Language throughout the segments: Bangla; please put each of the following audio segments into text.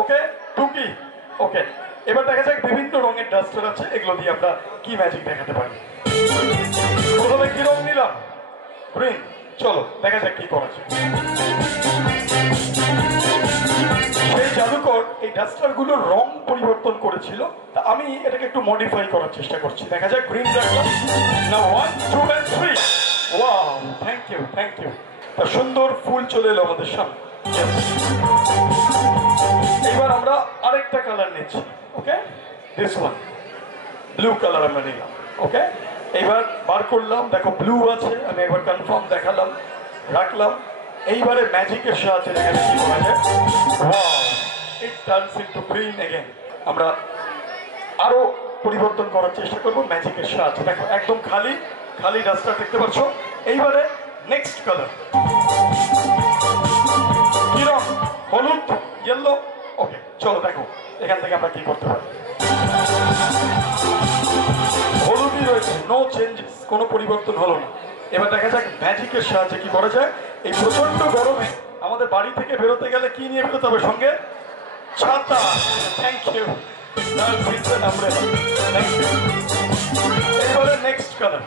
ওকে টুকি ওকে। এবার দেখা যাক বিভিন্ন রঙের ডাস্টার আছে, এগুলো দিয়ে আমরা কি ম্যাজিক দেখাতে পারি। প্রথমে কি রং নিলাম? গ্রিন। চলো দেখা যাক কি করা যায়। সেই জাদুকর এই ডাস্টার গুলোর রং পরিবর্তন করেছিল, তা আমি এটাকে একটু মডিফাই করার চেষ্টা করছি। দেখা যাক, গ্রিন রাখলাম না, 1 2 and 3। Wow, thank you thank you. তা সুন্দর ফুল চলে এলো আমাদের সামনে। এবার আমরা আরেকটা কালার নিচ্ছি। ওকে, দিস ওয়ান ব্লু কালার আমরা নিলাম। ওকে, এইবার বার করলাম, দেখো ব্লু আছে, আমি একবার কনফার্ম দেখালাম, রাখলাম। এইবারে ম্যাজিকের সাহায্যে দেখা যায় কি করা যায়। Wow, it turns into green again. আমরা আরো পরিবর্তন করার চেষ্টা করব ম্যাজিকের সাহায্যে। দেখো একদম খালি খালি ডাস্টার দেখতে পাচ্ছ। এইবারে নেক্সট কালার কি রং? হলুদ, ইয়েলো। ওকে, চলো দেখো এখান থেকে আমরা কি করতে পারি। হলুদই রয়েছে, নো চেঞ্জেস, কোনো পরিবর্তন হলো না। এবার দেখা যাক ম্যাজিকের সাহায্যে কি করা যায়। এই প্রচন্ড গরমে আমাদের বাড়ি থেকে বেরোতে গেলে কি নিয়ে বেরোতে হবে সঙ্গে? ছাতা। Thank you. এইবারে নেক্সট কালার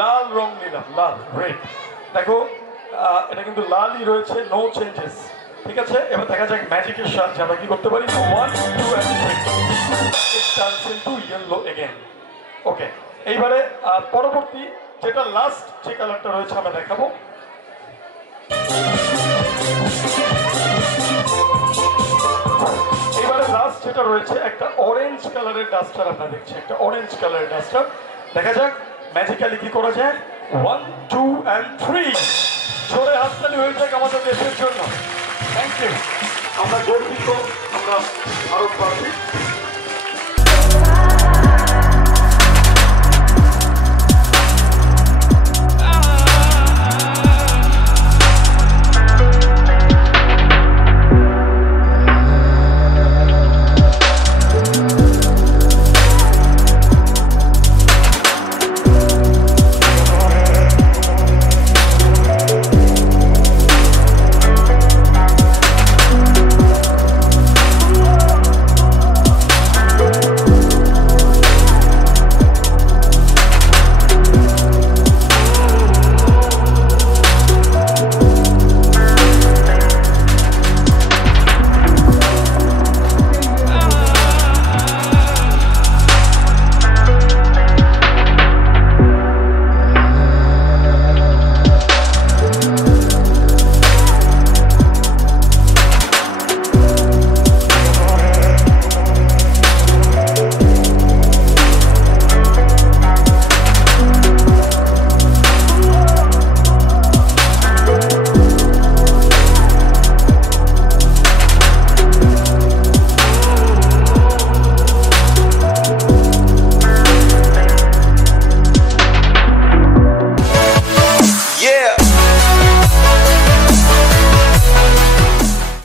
লাল রং নিলাম, লাল, রেড। দেখো এটা কিন্তু লালই রয়েছে, নো চেঞ্জেস। ঠিক আছে, এবার দেখা যাক ম্যাজিকের সাহায্যে আমরা কি করতে পারি। 1 2 and 3 it turns into yellow again। ওকে, এইবারে পরবর্তী যেটা লাস্ট যে কালারটা রয়েছে আমরা দেখাবো। এইবারে লাস্ট যেটা রয়েছে একটা অরেঞ্জ কালারের ডাস্টার আমরা দেখছি, একটা অরেঞ্জ কালারের ডাস্টার। দেখা যাক ম্যাজিক্যালি কি করা যায়। 1 2 and 3। জোরে হাততালি হয়ে যাক আমাদের দেশের জন্য। Thank you. আমরা গর্বিত, আমরা ভারতবাসী।